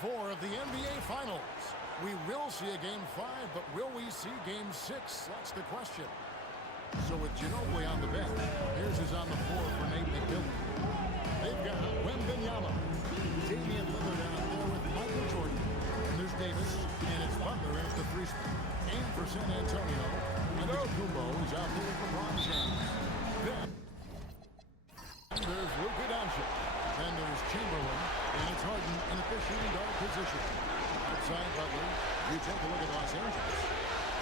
4 of the NBA Finals. We will see a Game 5, but will we see Game 6? That's the question. So with Ginobili on the bench, here's who's on the floor for Nate McMillan. They've got Wembanyama, Damian Lillard out there with Michael Jordan. And there's Davis, and it's Butler as the three spot. And for San Antonio, Antetokounmpo is out there with LeBron James. Then there's Luka Doncic. Then there's Chamberlain, and it's Harden in a shooting guard position. Outside Butler, you take a look at Los Angeles.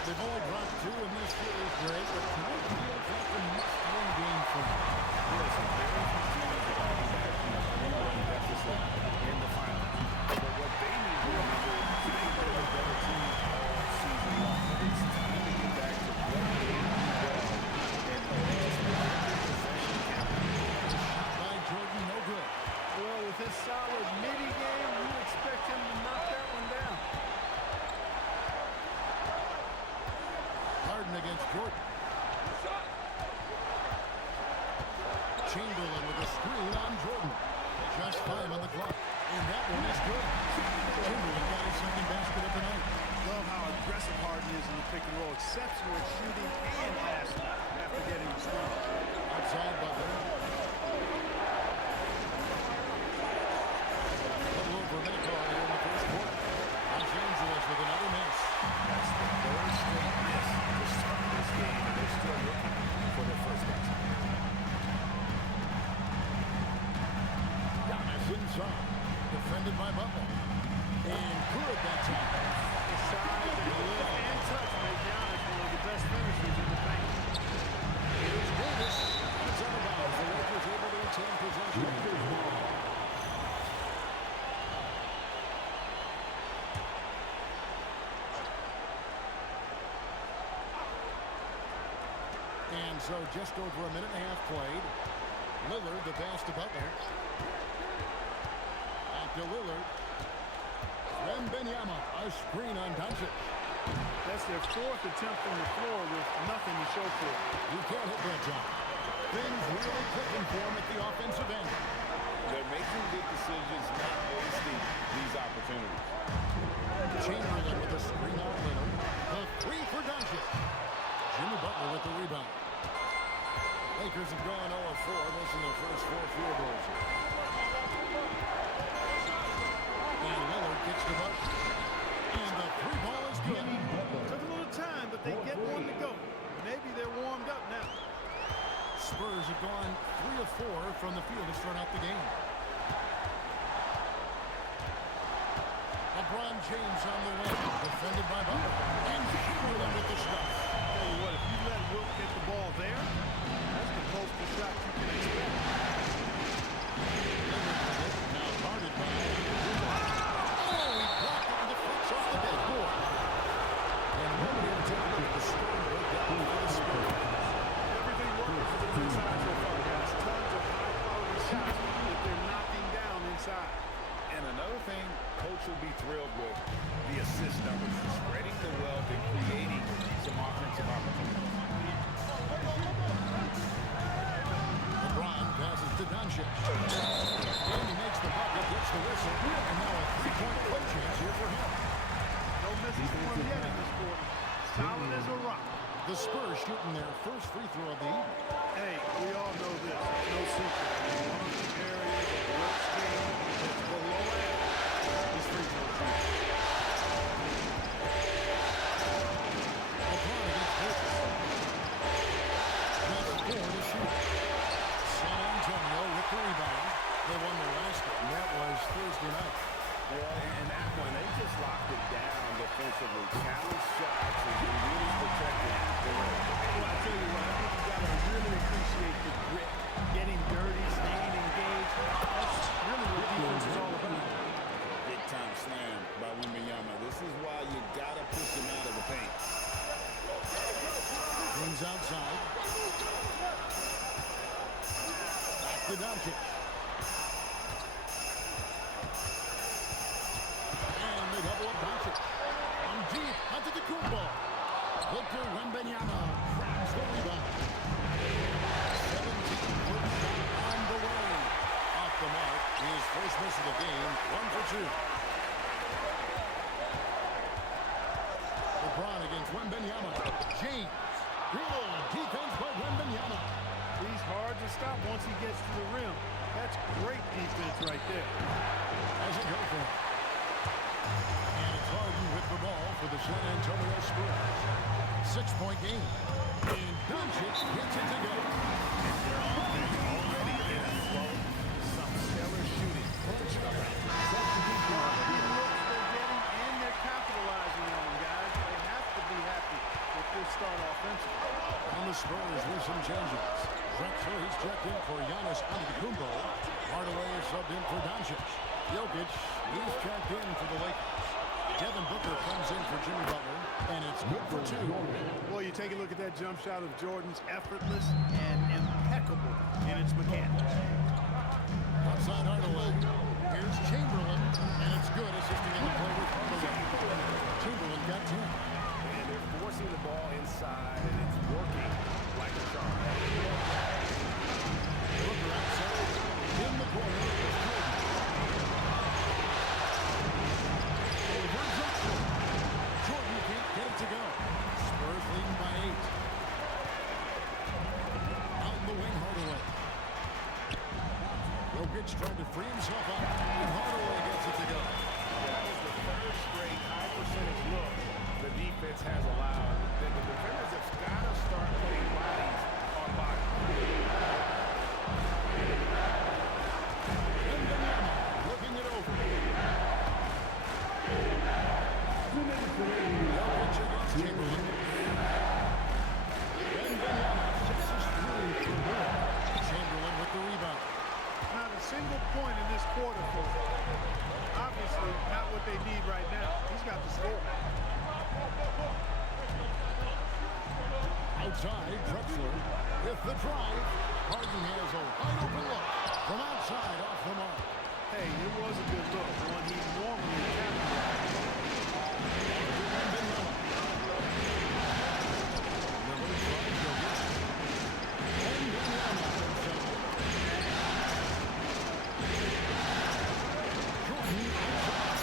They've only dropped 2 in this series, great, but tonight feels like a must-win game for them. Yes, very few teams that are back from a 1-1 deficit in the finals. But what they need to remember is they've been a better team all season long. It's time to get back to what they do well and just make their possession count. Shot by Jordan, no good. Well, with his solid midi game, you expect him to knock that one down. Harden against Jordan. Chamberlain with a screen on Jordan. Just 5 on the clock. And that one is good. Chamberlain got his second basket of the night. Love how aggressive Harden is in the pick and roll. Exceptional at shooting and passing after getting the screen. Outside Butler. For a minute here in the first quarter. Los Angeles with another miss. That's the third straight miss to start this game, and they're still looking for their first basket. Giannis inside. Defended by Butler. And good that time. The size and lift and touch made Giannis one of the best finishers in the paint. Here's Davis. That's out of bounds. The Lakers able to retain possession. And so just over a minute and a half played. Lillard, the pass to Butler. Back to Lillard. Wembanyama, a screen on Doncic. That's their 4th attempt on the floor with nothing to show for it. You can't hit that shot. Things really clicking for him at the offensive end. They're making good decisions, not wasting these opportunities. Chamberlain with a screen on Lillard. The 3 for Doncic. Jimmy Butler with the rebound. Lakers have gone 0-4, missing their first 4 field goals. And Lillard gets to Butler. And the 3 ball is good. Took a little time, but they get one to go. Maybe they're warmed up now. Spurs have gone 3 of 4 from the field to start out the game. LeBron James on the wing, defended by Butler. And Chamberlain with the shot. Tell you what, if you let Wilt get the ball there, that's the closest shot you can expect. Now guarded by oh, he blocked it and deflects off the backboard. And we're here to take a look at the scoring breakdown for the Spurs. Everything working for them inside so far, guys. Tons of high-quality shots that they're knocking down inside. And another thing Coach will be thrilled with, the assist numbers, spreading the wealth and creating some offensive opportunities. LeBron passes to Doncic. And he makes the bucket, gets the whistle, and now a 3-point play chance here for him. No misses for him yet in this quarter. Solid as a rock. The Spurs shooting their first free throw of the evening. Hey, we all know this. It's no secret. One of the areas of Wilt's game that's below average is free throw shooting. LeBron against Davis. That's 4 to shoot. San Antonio with the rebound. They won the last game. That was Thursday night. Yeah, and that one, they just locked it down defensively. Challenge shots and they really protected the rim. Well, I tell you what, I think you got to really appreciate the grit. Getting dirty, staying engaged. That's really what defense is all about. Big time slam by Wembanyama. This is why you got to push him out of the paint. Things outside. Back to Doncic. And they double up Doncic. On deep, onto the Kumbo. Victor Wembanyama grabs the rebound. 17-foot shot on the way. Off the mark. His first miss of the game, 1 for 2. James. Good defense by Wembanyama. He's hard to stop once he gets to the rim. That's great defense right there. As it goes for it. And it's Harden with the ball for the San Antonio Spurs. 6-point game. And Doncic gets it to go. Already in a flow. Some stellar shooting. Substitute quality looks they're getting, and they're capitalizing on them, guys. They have to be happy with this start offensively. On the Spurs with some changes. Drexler, he's checked in for Giannis Antetokounmpo. Hardaway is subbed in for Doncic. Jokic, he's checked in for the Lakers. Devin Booker comes in for Jimmy Butler, and it's good for 2. Well, you take a look at that jump shot of Jordan's, effortless and impeccable in its mechanics. Outside Hardaway. Here's Chamberlain, and it's good, assisting in the play with Hardaway. Chamberlain got 10. And they're forcing the ball inside, and it's working like a charm. Booker outside. In the corner is Jordan. Over Drexler. Jordan can't get it to go. Spurs leading by 8. On the wing, Hardaway. Jokic trying to free himself up, and Hardaway gets it to go. That is the third straight high-percentage look the defense has allowed. Then the defenders have got to start putting bodies on bodies. Wembanyama looking it over. Jokic against Chamberlain. Wembanyama chases through for more. Chamberlain with the rebound. Not a single point in this quarter for them. Obviously, not what they need right now. He's got the score. Outside, Drexler with the drive. Harden has a wide open look from outside off the mark. Hey, it was a good look. One he normally capitalizes. Wembanyama. Lillard tries Jokic. Wembanyama inside. Jordan outside.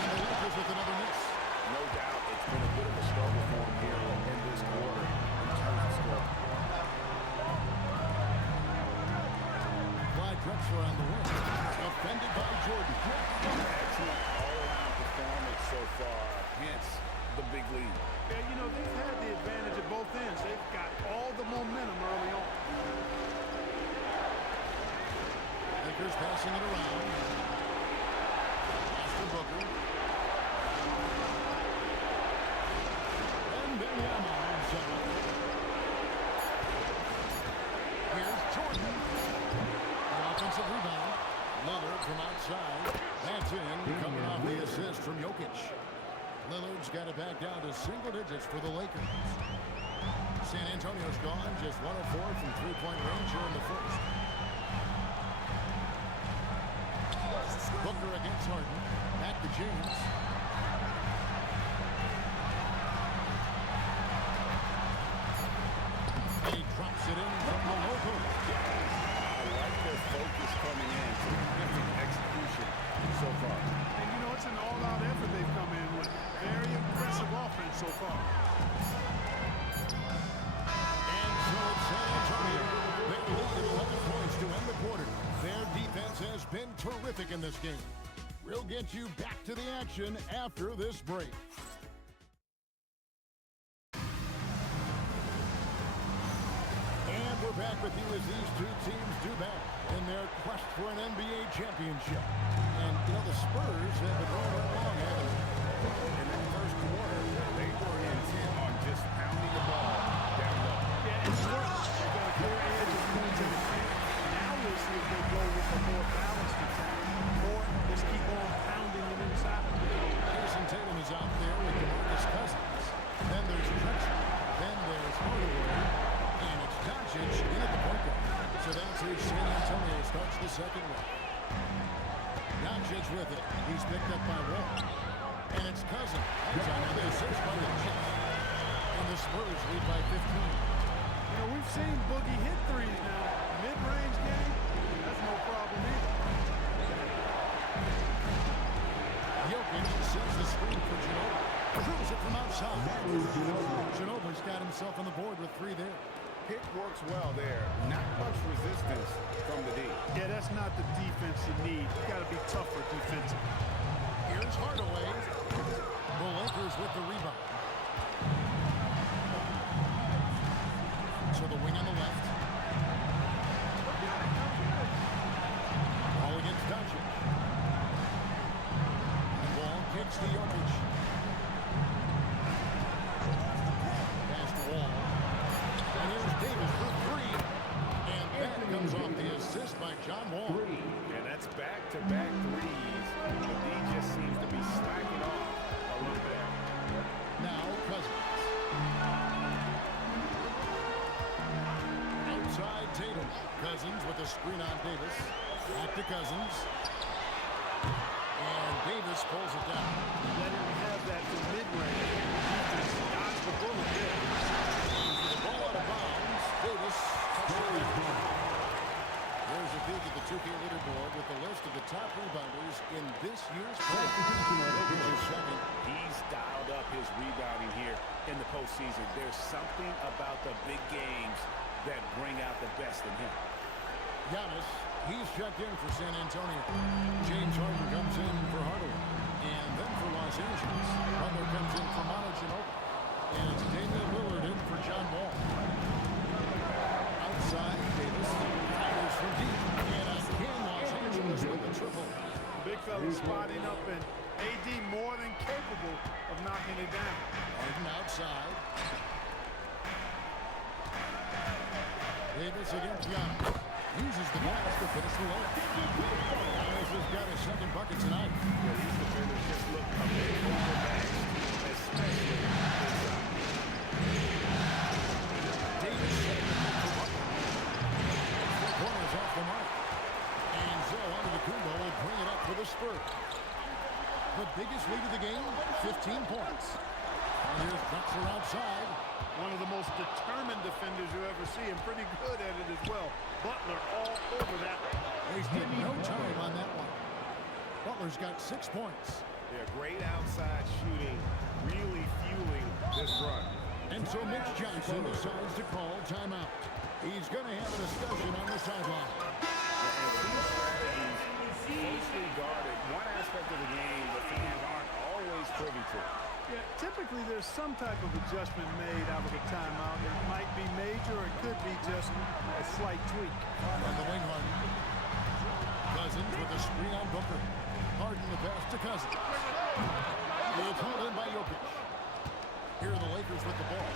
And the Lakers with another miss. No doubt it's been a bit of a struggle for him here in this quarter in terms of score. Clyde Drexler on the wing. Offended by Jordan. Excellent all-around performance so far, hence the big lead. Yeah, you know, they've had the advantage at both ends. They've got all the momentum early on. Lakers passing it around. Pass to Booker. Wembanyama inside. Here's Jordan. An offensive rebound. Lillard from outside. That's in. Coming off the assist from Jokic. Lillard's got it back down to single digits for the Lakers. San Antonio's gone just 1 of 4 from three-point range here in the first. Booker against Harden. Back to James. And he drops it in from the low post. I like their focus coming in. Terrific execution so far. And, you know, it's an all-out effort they've come in with. Very impressive offense so far. And so it's San Antonio. They lead at 11 points to end the quarter. Their defense has been terrific in this game. We'll get you back to the action after this break. And we're back with you as these two teams do battle in their quest for an NBA championship. And, you know, the Spurs have been rolling along, haven't they? In that first quarter, they were intent on just pounding the ball down low. Yeah, it's worked. They've got a clear edge of going to the paint. Now we'll see if they go with a more balanced attack. Or just keep on pounding it inside. Jason Tatum is out there with DeMarcus Cousins. Then there's Drexler. Then there's Hardaway. And it's Doncic in at the point guard. So that's who San Antonio starts the second one. Doncic with it. He's picked up by Wall. And it's Cousins. That's another assist by Doncic. And the Spurs lead by 15. You know, we've seen Boogie hit threes now. Mid-range game, that's no problem either. Jokic sends the screen for Ginobili. Throws it from outside. Ginobili's got himself on the board with 3 there. Pick works well there. Not much resistance from the D. Yeah, that's not the defense you need. You got to be tougher defensively. Here's Hardaway. The Lakers with the rebound. To the wing on the left. Ball against Doncic. The ball kicks to Jokic. Past the wall. And here's Davis for 3. And that comes off the assist by John Wall. And that's back-to-back threes. The D just seems to be slacking off a little bit. Now Cousins. Outside Tatum. Cousins with a screen on Davis. Back to Cousins. And Davis pulls it down. Let him have that from mid-range. Defense dodged the bullet there. The ball out of bounds. Davis touches it. Here's a peek at the 2K leaderboard with the list of the top rebounders in this year's play. Jokic is second. He's dialed up his rebounding here in the postseason. There's something about the big games that bring out the best in him. Giannis, he's checked in for San Antonio. James Harden comes in for Hardaway. And then for Los Angeles, Butler comes in for Ginobili. And it's Damian Lillard in for John Wall. Outside, Davis fires from deep. And again, Los Angeles with the triple. Big fella spotting up, and AD more than capable of knocking it down. Harden outside. Davis against Giannis. Uses the glass to finish the layup. Giannis has got a second bucket tonight. Yeah, these defenders just look a bit overmatched, especially inside. Davis setting the pick for Butler. The corner's off the mark. And Zoe onto the Kumbo will bring it up for the Spurs. The biggest lead of the game, 15 points. And here's Drexler outside. One of the most determined defenders you ever see, and pretty good at it as well. Butler all over that. Wasted no time on that one. Butler's got 6 points. Yeah, great outside shooting, really fueling this run. And so Mitch Johnson decides to call timeout. He's going to have a discussion on the sideline. And two strategies closely guarded. One aspect of the game the fans aren't always privy to. Yeah, typically there's some type of adjustment made out of a timeout. It might be major, or it could be just a slight tweak. On the wing, Harden. Cousins with a screen on Booker. Harden the pass to Cousins. It's pulled in by Jokic. Here are the Lakers with the ball.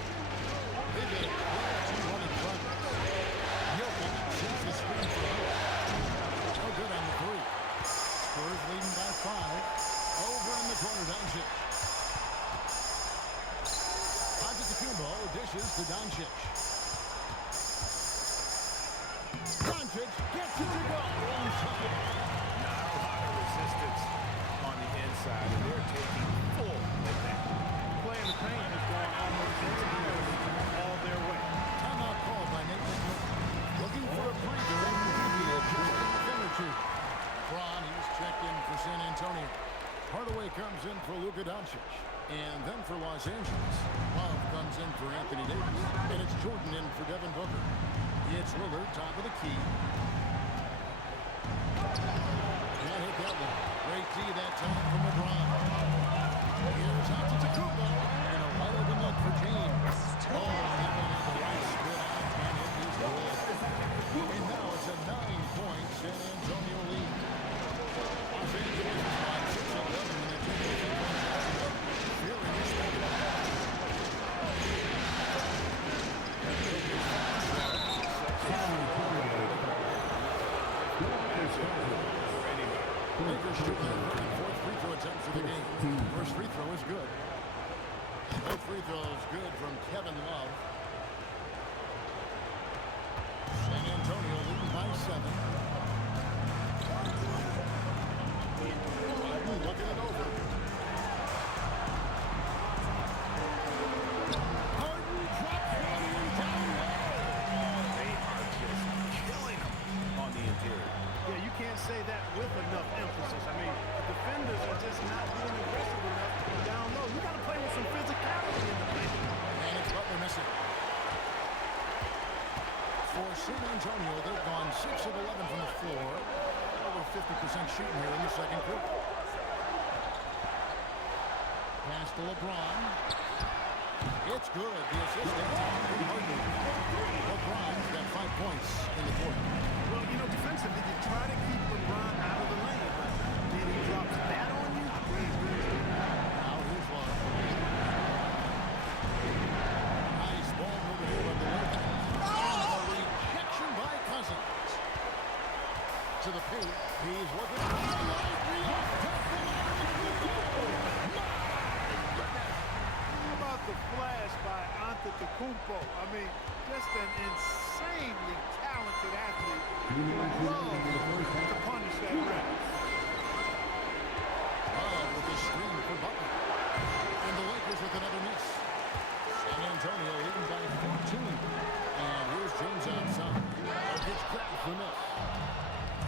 They get 2-1 in progress. Jokic sends the screen for Booker. No good on the 3. Spurs leading by 5. Over in the corner, Doncic. Kumbo dishes to Doncic. Doncic gets it to go. Not a lot of resistance on the inside, and they're taking full advantage. Playing the paint is going almost entirely all their way. Timeout called by Nate McMillan. Looking for a breather and maybe a defender or 2. Braun, he's checked in for San Antonio. Hardaway comes in for Luka Doncic. And then for Los Angeles, Love comes in for Anthony Davis. And it's Jordan in for Devin Booker. It's Lillard, top of the key. Can't hit that one. Great D that time from LeBron. Here's Antetokounmpo. And a wide open look for James. Oh, that one had the right spin on, and it is good. And now it's a 9-point San Antonio lead. Los Angeles is by 6-11 in the championship. Lakers shooting their 4th free throw attempt for the game. First free throw is good. Both free throws good from Kevin Love. San Antonio leading by 7. Looking it over. Harden drops it down there. They are just killing them on the interior. Yeah, you can't say that with enough emphasis. I mean, the defenders are just not being aggressive enough down low. You got to play with Antonio, they've gone 6 of 11 from the floor. Over 50% shooting here in the second quarter. Pass to LeBron. It's good. The assist that time from Harden. LeBron's got 5 points in the quarter. Well, you know, defensively, you try to keep LeBron out of the lane, but then he drops that on you. Now here's Love. Nice ball movement here by the Lakers. And a rejection by Cousins. To the paint. He's looking. The flash by Antetokounmpo. I mean, just an insanely talented athlete. Love to punish that ref. Love with the screen for Butler. And the Lakers with another miss. San Antonio leading by 14. And here's James outside. Gets credit for miss.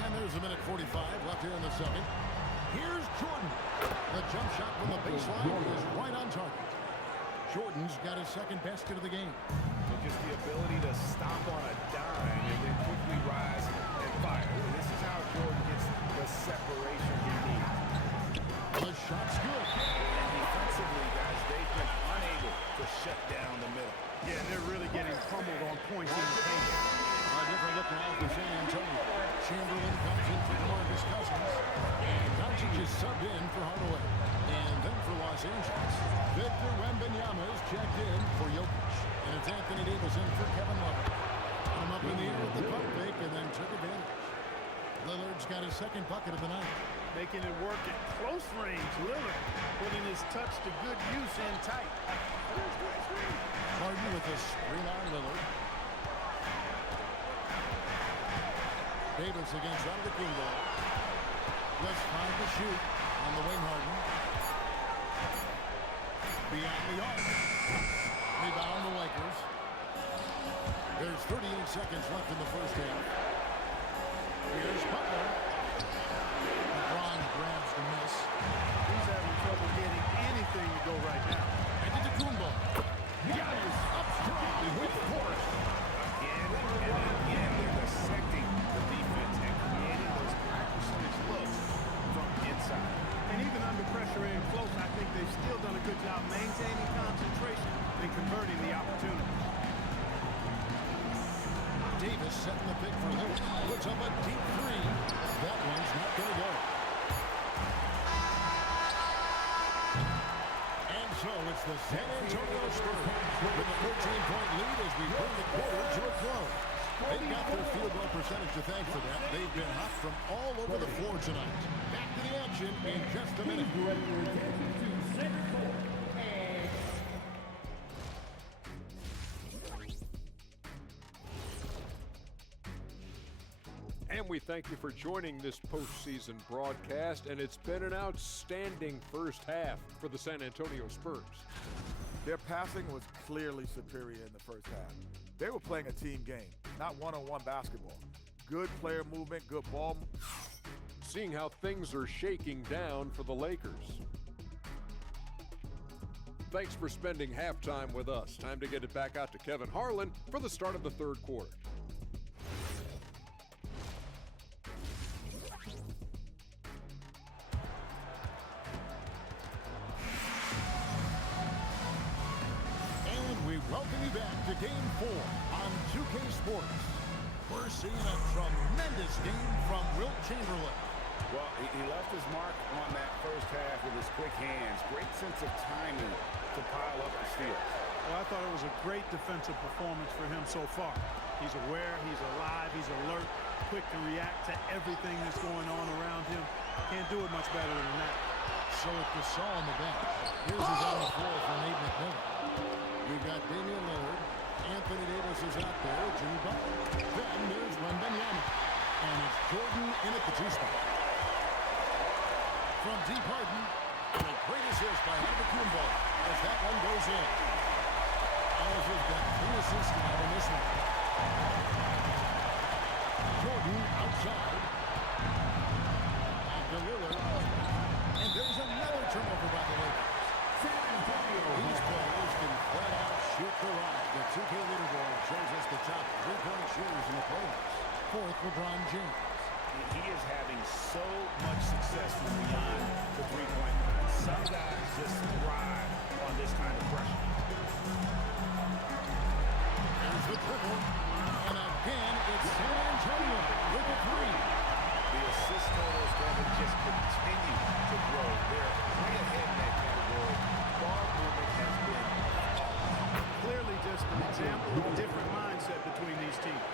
And there's a minute 45 left here in the second. Here's Jordan. The jump shot from the baseline is right on target. Jordan's got his second basket of the game. And just the ability to stop on a dime and then quickly rise and fire. This is how Jordan gets the separation he needs. The shot's good. And defensively, guys, they've been unable to shut down the middle. Yeah, they're really getting pummeled on points in the paint. A different look now for San Antonio. Chamberlain comes in for DeMarcus Cousins. And Doncic is subbed in for Hardaway. And then for Los Angeles, Victor Wembanyama is checked in for Jokic. And it's Anthony Davis in for Kevin Love. Put him up in the air with the pump fake and then took advantage. Lillard's got his second bucket of the night. Making it work at close range. Lillard putting his touch to good use in tight. Harden with a screen on Lillard. Davis against Antetokounmpo. Just trying to shoot on the wing. Harden. Beyond the arc. Rebound the Lakers. There's 38 seconds left in the first half. Here's Butler. LeBron grabs the miss. He's having trouble getting anything to go right now. Antetokounmpo. Giannis up strong with force. Again and again, they're dissecting the defense and creating those high percentage looks from inside. And even under pressure and close, I think they've still done a good job maintaining concentration and converting the opportunities. Davis setting the pick for Lillard. Puts up a deep three. That one's not going to go. And so it's the San Antonio Spurs with a 13-point lead as we bring the quarter to a close. They've got their field goal percentage to thank for that. They've been hot from all over the floor tonight. Back to the action in just a minute. And we thank you for joining this postseason broadcast, and it's been an outstanding first half for the San Antonio Spurs. Their passing was clearly superior in the first half. They were playing a team game, not one-on-one basketball. Good player movement, good ball. Seeing how things are shaking down for the Lakers. Thanks for spending halftime with us. Time to get it back out to Kevin Harlan for the start of the third quarter. We welcome you back to Game 4 on 2K Sports. We're seeing a tremendous game from Wilt Chamberlain. Well, he left his mark on that first half with his quick hands. Great sense of timing to pile up the steals. Well, I thought it was a great defensive performance for him so far. He's aware, he's alive, he's alert, quick to react to everything that's going on around him. Can't do it much better than that. So it's Gasol on the bench. Here's his on the floor for Nate McMillan. We've got Damian Lillard. Anthony Davis is out there. Jimmy Butler. Then there's Wembanyama. And it's Jordan in at the two spot. From deep Harden. And a great assist by Antetokounmpo as that one goes in. Alice has got 3 assists now in this one. Jordan outside. Back to Lillard. And there's another turnover by the Lakers. These players can flat out shoot the rock. The 2K leaderboard shows us the top 3-point shooters in the playoffs. much success from beyond the three-point line. Some guys just thrive on this kind of pressure. There's the triple. And again, it's San Antonio with a three. The assist total is going to just continue to grow. They're way ahead in that category. Ball movement has been Clearly just an example of a different mindset between these teams.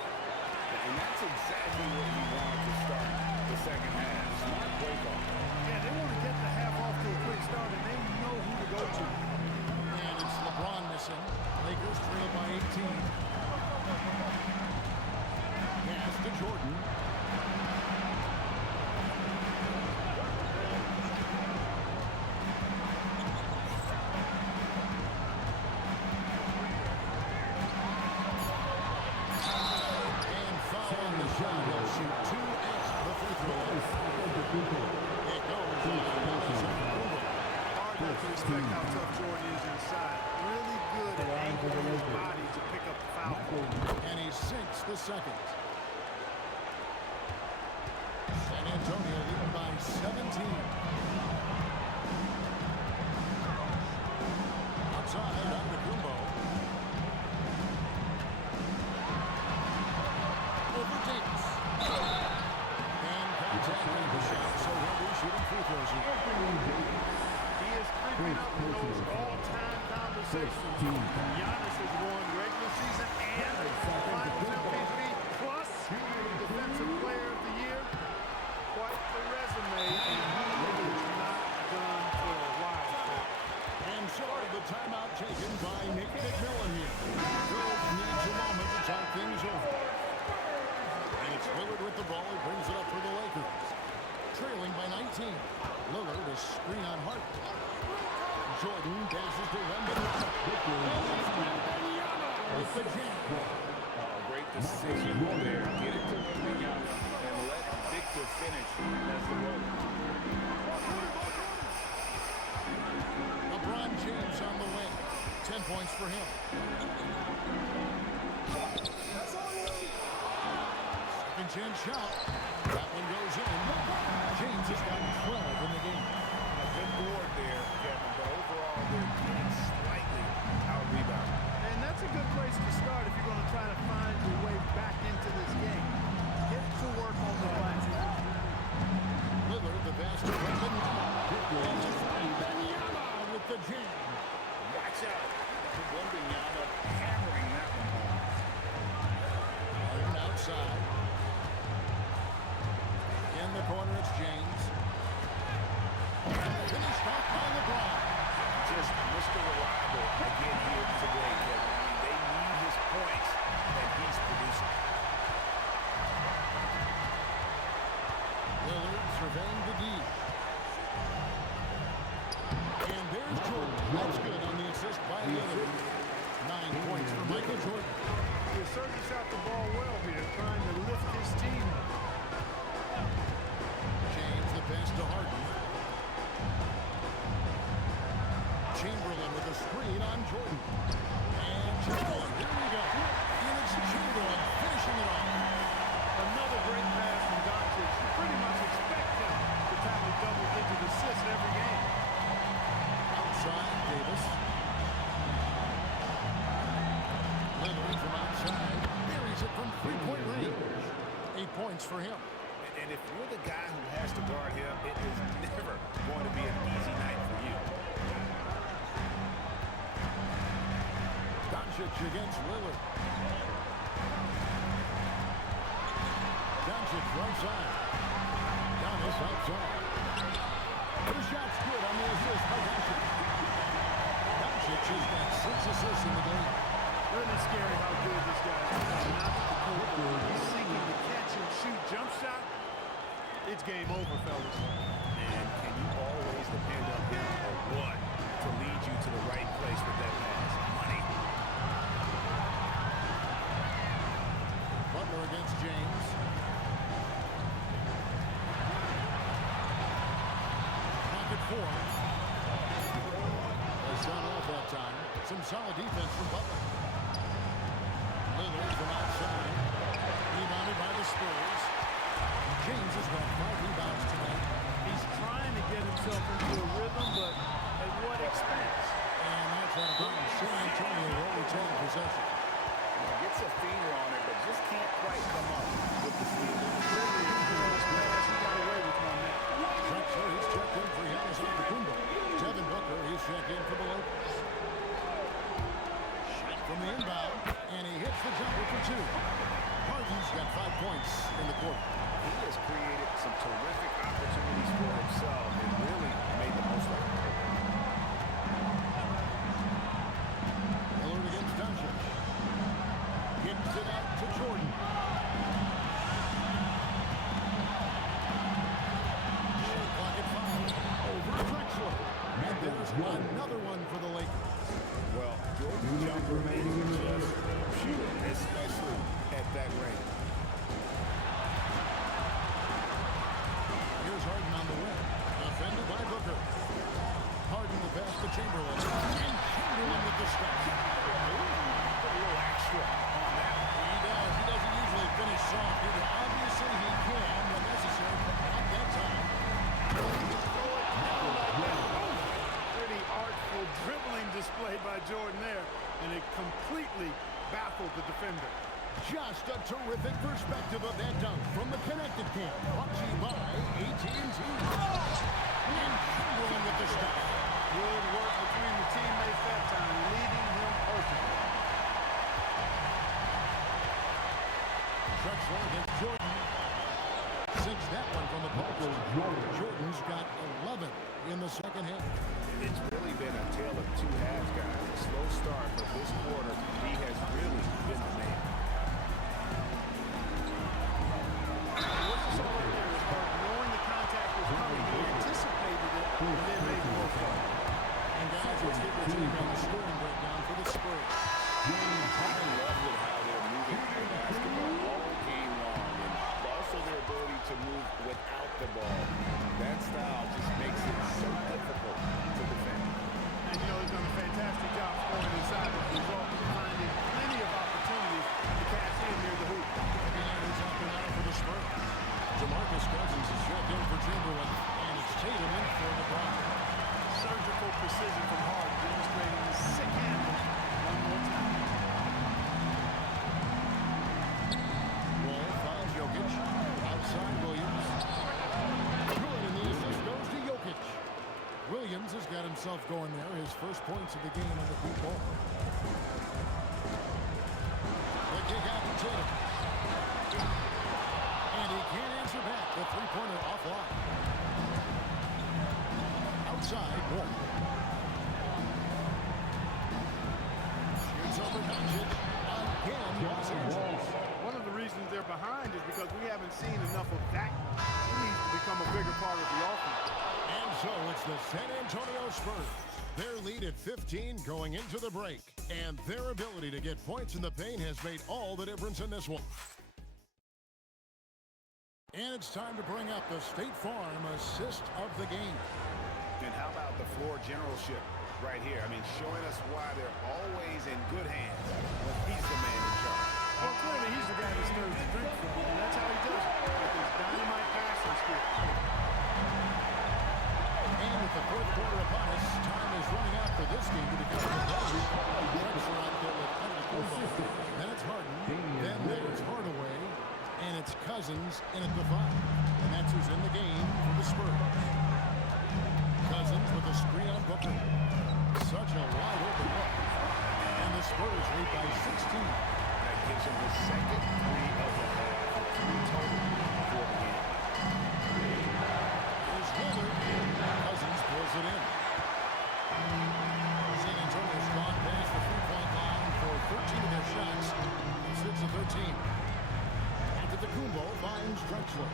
and that's exactly what you want to start the second half. Smart play call. Yeah, they want to get the half off to a quick start, and they know who to go to. And it's LeBron missing. Lakers trail by 18. Pass to Jordan. And foul on the shot. He'll shoot 2 at the free throw line. It goes Hard not to respect how tough Jordan is inside. Really good at anchoring his body to pick up the foul. and he sinks the second. San Antonio leading by 17. Outside, on to Kumbo. Over Davis. And contact on the shot, so he'll be shooting free throws here. He is creeping up in those all-time conversations. Giannis has won regular season and Finals MVP plus Defensive Player of the Year. Quite the resume, and he is not done for a while. And so the timeout taken by Nick McMillan here. Phillips needs a moment to talk things over. And it's Lillard with the ball. He brings it up for the Lakers. Trailing by 19. Lillard a screen on Hart. Jordan passes to Wembanyama. With the jam. Great decision there. Get it to Wembanyama and let Victor finish as the roller. LeBron James on the wing. 10 points for him. Second chance shot. That one goes in. James has got 12 in the game. A good board there, Kevin, but overall they're getting slightly out-rebounded. And that's a good place to start if you're going to try to find your way back into this game. Get to work on the glass. Lillard, the pass to Wembanyama. Wembanyama with the jam. Watch out. Wembanyama hammering that one home. Harden outside. In the corner, it's James. Finished off by LeBron. Just Mr. Reliable again here today, Kevin. I mean, they need his points, and he's producing. Lillard surveying the D. And there's Jordan. That's good on the assist by Lillard. 9 points for Michael Jordan. He certainly shot the ball well here, trying to lift his team up. James, the pass to Harden. Chamberlain with a screen on Jordan. And Chamberlain, here we go. And it's Chamberlain finishing it off. Another great pass from Doncic. You pretty much expect him to tally double-digit assists every game. Outside, Davis. Lillard from outside. Buries it from three-point range. 8 points for him. And if you're the guy who has to guard him, it is never going to be an easy night for you. Doncic against Lillard. Doncic right side. Giannis outside. The shot's good on the assist by Doncic. Doncic has got 6 assists in the game. Really scary how good this guy is. Not the court. He's seeking the catch and shoot jump shot. It's game over, fellas. And can you always depend on him or what to lead you to the right place with that pass? Money. Butler against James. Pocket 4. Has gone off that time. Some solid defense from Butler. Lillard from outside. Rebounded by the Spurs. James has got 5 rebounds tonight. possession. Gets a finger on it, but just can't quite come up with the steal. Drexler, he's checked in for Giannis Antetokounmpo. Devin Booker, he's checked in for the Lakers. Shot from the inbound, and he hits the jumper for two. Harden's got 5 points in the quarter. He has created some terrific opportunities for himself and really made the most of it. Lillard against Doncic. Gives it out to Jordan. Shot clock at 5. Over to Drexler. And there's another one for the Lakers. Well, Jordan's jumper is just pure, especially at that rate. Here's Harden on the wing. Defended by Booker. Harden the pass to Chamberlain. And Chamberlain with the stop. A little extra on that. He does. He doesn't usually finish soft either. Obviously he can when necessary, but not that time. Pretty artful dribbling display by Jordan there, and it completely baffled the defender. Just a terrific perspective of that dunk from the connected camp. Brought to you by AT&T. And Chamberlain with the stop. Good work between the teammates that time, leading him open. Drexler against Jordan. Sinks that one from the post. Jordan's got 11 in the second half. It's really been a tale of two halves, guys. A slow start, but this quarter, he has really been the man. What you saw right there is Harden knowing the contact was coming. He anticipated it and then made the most of it. And guys, let's get your take on the scoring breakdown for the Spurs. I love with how they're moving the basketball all game long, and also their ability to move without the ball. That style just makes it so difficult to defend. And you know, he's done a fantastic job scoring inside as a result of finding plenty of opportunities to cash in near the hoop. And it's up and out for the Spurs. DeMarcus Cousins is checked in for Chamberlain, and it's Tatum in for LeBron. Surgical precision from Harden, demonstrating the sick handle one more time. Wall finds Jokic. Outside Williams. Good, and the assist goes to Jokic. Williams has got himself going there. His first points of the game on the deep ball. The kick out to Tatum. And he can't answer back. The three-pointer offline. Outside, Wall. Shoots over Doncic. Again, Los Angeles. One of the reasons they're behind is because we haven't seen enough of that. He needs to become a bigger part of the offense. And so it's the San Antonio Spurs. Their lead at 15 going into the break. And their ability to get points in the paint has made all the difference in this one. And it's time to bring up the State Farm assist of the game. And how about the floor generalship right here? I mean, showing us why they're always in good hands when he's the man in charge. Well, clearly he's the guy that stirs the drink for him, and that's how he does it, with his dynamite passing skill. And with the fourth quarter upon us, time is running out for this game to become the buzzer. Drexler out there with Antetokounmpo. Then it's Harden. Then there's Hardaway. And it's Cousins in at the 5. And that's who's in the game for the Spurs. Cousins with a screen on Booker. Such a wide open look. And the Spurs lead by 16. That gives him his second three of the half, and 3 total for the game. Here's Lillard. Cousins pulls it in. San Antonio's gone past the three-point line for 13 of their shots. It's 6 of 13. Antetokounmpo finds Drexler.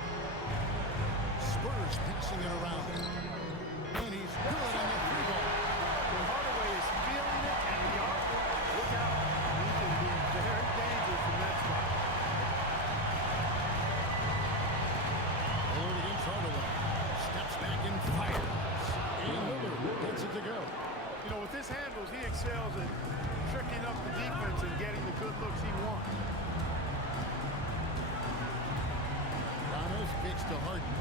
Spurs passing it around. And he's good on the three ball. When Hardaway is feeling it and the arc, look out. He can be very dangerous from that spot. Lillard against Hardaway. Steps back and fires. And Lillard gets it to go. You know, with his handles, he excels at tricking up the defense and getting the good looks he wants. Ramos kicks to Harden.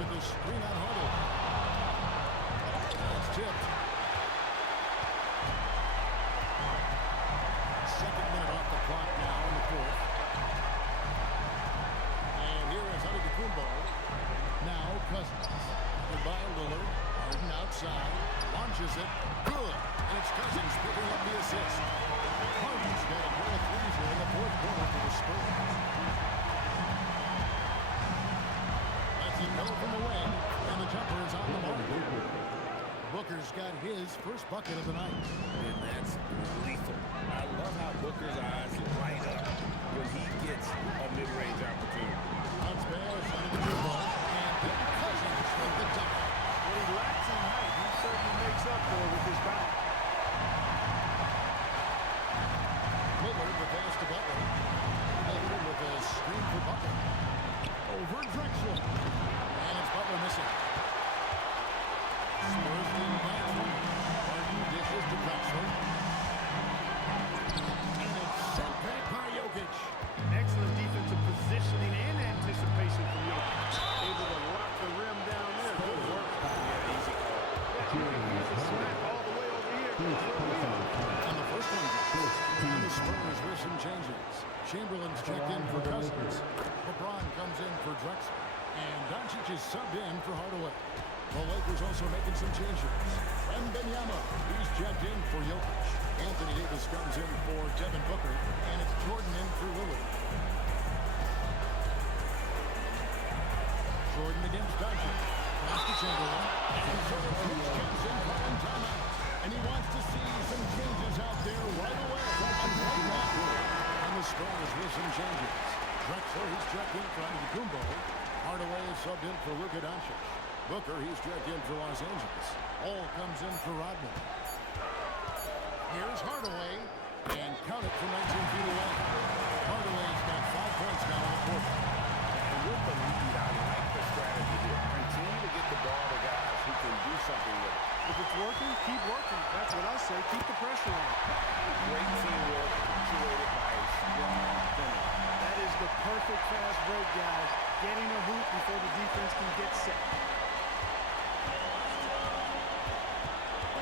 with the screen on Hardaway. It's tipped. Second minute off the clock now in the fourth. And here is Antetokounmpo. Now Cousins. Goodbye Lillard. Harden outside. Launches it. Good. And it's Cousins picking up the assist. Harden's got a pair of threes here in the fourth quarter for the Spurs. Lets it go from the wing. And the jumper is on the mark. Booker's got his first bucket of the night. And that's lethal. I love how Booker's eyes light up when he gets a mid-range opportunity. Bounce pass under the ball. And then Cousins with the dunk. What he lacks in height, he certainly makes up for with his bounce. Lillard the pass to Butler. Lillard with a screen for Butler. Over Drexler. And it's Butler missing. Spurs lead by 20. Harden dishes to Drexler. And it's sent back by Jokic. Excellent defensive positioning and anticipation from Jokic. Able to lock the rim down there. Good work. Yeah, easy call. He's a smack all the way over here. And the first one goes. And the Spurs with some changes. Chamberlain's checked in for Cousins. LeBron comes in for Drexler. And Doncic is subbed in for Hardaway. The Lakers also making some changes. Wembanyama, he's checked in for Jokic. Anthony Davis comes in for Devin Booker. And it's Jordan in for Lillard. Jordan against Doncic. Pass to Chamberlain. And so Coach Johnson calling timeout. And he wants to see some changes out there right away. And the Spurs with some changes. Drexler, he's checked in for Antetokounmpo. Hardaway is subbed in for Luka Doncic. Booker, he's checked in for Los Angeles. All comes in for Rodman. Here's Hardaway. And count it from 19 feet away. Hardaway's got 5 points now in the quarter. And with the lead, I like the strategy here. Continue to get the ball to guys who can do something with it. If it's working, keep working. That's what I say. Keep the pressure on. Great teamwork, punctuated by a strong finish. That is the perfect fast break, guys. Getting a hoop before the defense can get set.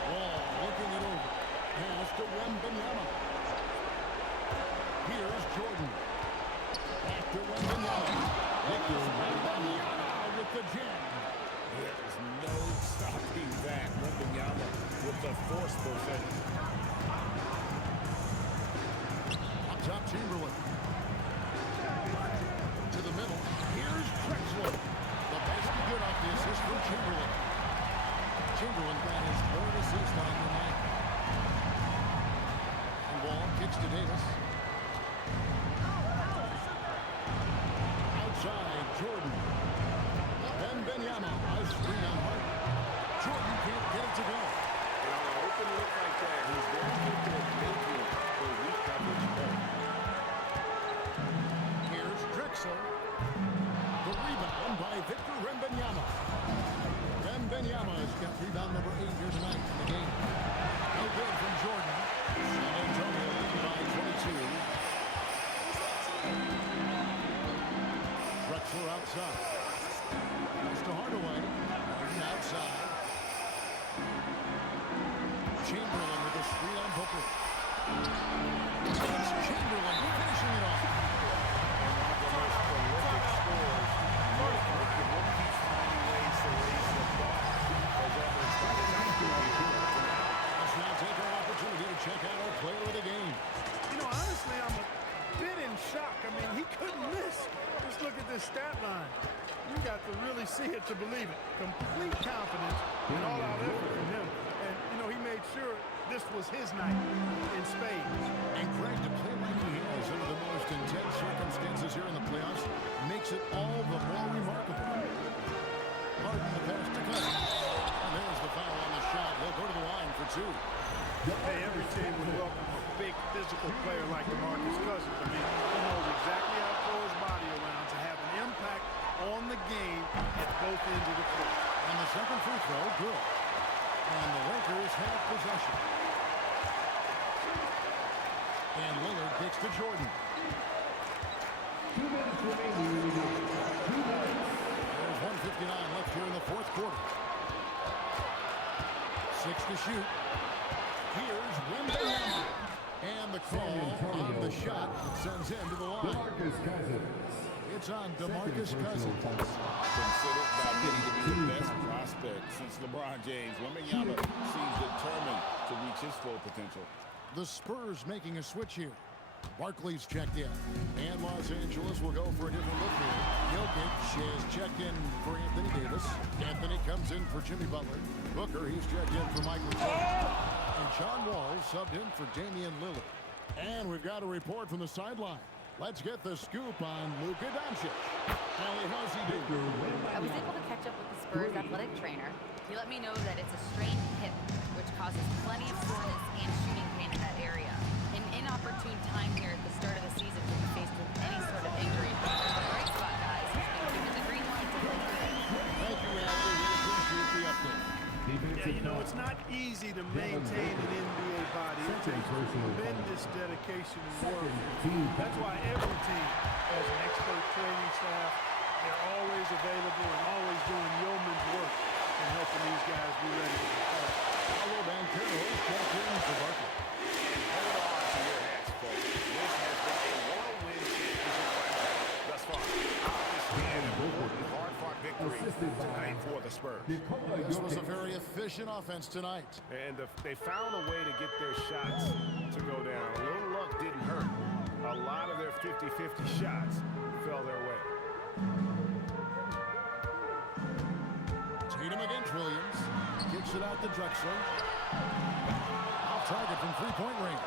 Wall looking it over. Pass to Wembanyama. Here's Jordan. Back to Wembanyama. Victor Wembanyama with the jam. There's no stopping that. Wembanyama with the forceful finish. Up top, Chamberlain. To the middle. Here's Drexler. The basket good off the assist from Chamberlain. Chamberlain got his third assist on the night. And Wall kicks to Davis. Outside, Jordan. Wembanyama. A screen on Harden. Jordan can't get it to go. And on an open look like that, he's very good at making the weak coverage work. Here's Drexler. The rebound by Victor Wembanyama. Wembanyama's got rebound number 8 here tonight in the game. No good from Jordan. San Antonio leading by 22. Drexler outside. Pass to Hardaway. Harden outside. Chamberlain with a screen on Booker. It's Chamberlain finishing it off. One of the most prolific scorers. Rookie keeps finding ways to raise the bar, as evidenced by his IQ. Let's now take our opportunity to check out our player of the game. You know, honestly, I'm a bit in shock. I mean, he couldn't miss. Just look at this stat line. You got to really see it to believe it. Complete confidence and all-out effort from him. And, you know, he made sure this was his night in spades. And Greg, to play like he has under the most intense circumstances here in the playoffs makes it all the more remarkable. Harden the pass to Cousins. And there's the foul on the shot. He'll go to the line for 2. Hey, every team would welcome a big physical player like DeMarcus Cousins. I mean, he knows exactly how to throw his body around to have an impact on the game at both ends of the court. And the second free throw, good. And the Lakers have possession. And Lillard kicks to Jordan. 2 minutes remaining in the game. 2 minutes. There's one 1:59 left here in the fourth quarter. 6 to shoot. Here's Wembanyama. And the call on the shot sends him to the line. It's on DeMarcus Cousins. Considered by many to be the best prospect since LeBron James. Wembanyama seems determined to reach his full potential. The Spurs making a switch here. Barkley's checked in. And Los Angeles will go for a different look here. Jokic is checked in for Anthony Davis. Anthony comes in for Jimmy Butler. Booker, he's checked in for Michael Jordan. And John Wall subbed in for Damian Lillard. And we've got a report from the sideline. Let's get the scoop on Luka Doncic. Allie, how's he do? I was able to catch up with the Spurs athletic trainer. He let me know that it's a strained hip, which causes plenty of soreness and shooting pain in that area. An inopportune time here at the start of the season to be faced with any sort of injury. But there's a bright spot, guys. He's been given the green light to play through it. Thank you, Allie. We appreciate the update. Yeah, you know, it's not easy to maintain an NBA body. It takes tremendous dedication and work. That's why every team has an expert training staff. They're always available and always doing yeoman's work and helping these guys be ready to perform. Paulo Banchero is checked in for Barkley. Hold on to your hats, folks. This has been a whirlwind championship final thus far. Obviously, an important, hard-fought victory tonight for the Spurs. This was a very efficient offense tonight. And they found a way to get their shots to go down. A little luck didn't hurt. A lot of their 50-50 shots fell their way. Tatum against Williams. Kicks it out to Drexler. Off target from three-point range.